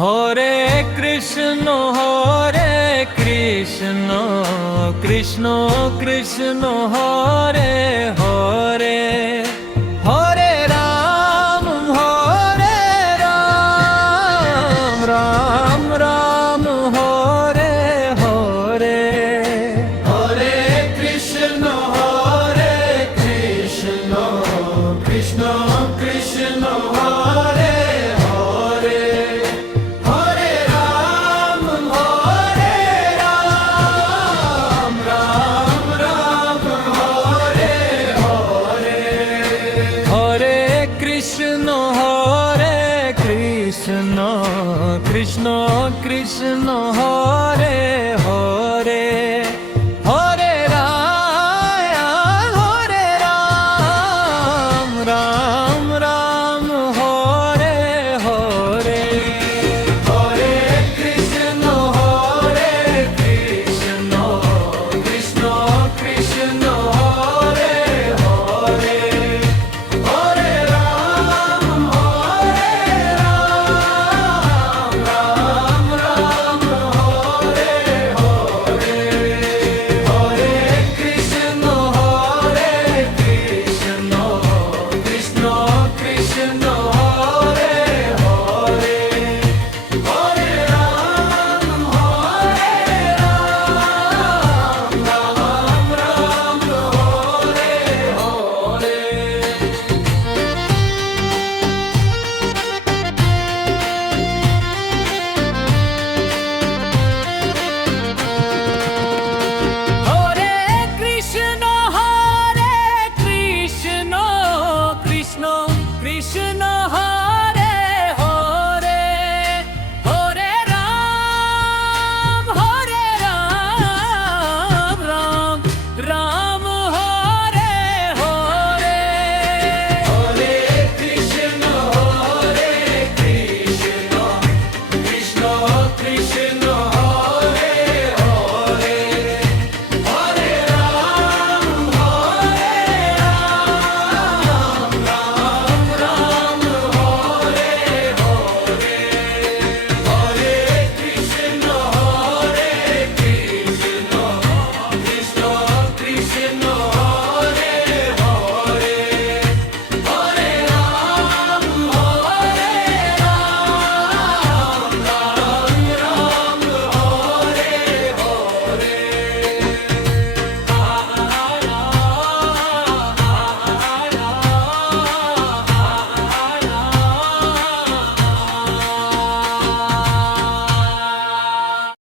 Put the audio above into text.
Hare Krishna Krishna Krishna Hare Hare, Hare Ram Ram Ram Hare Hare. Hare Krishna Krishna Krishna Krishna Hare Hare, Hare Ram Ram Ram Hare Hare. Hare Krishna Krishna Krishna Krishna Hare Hare.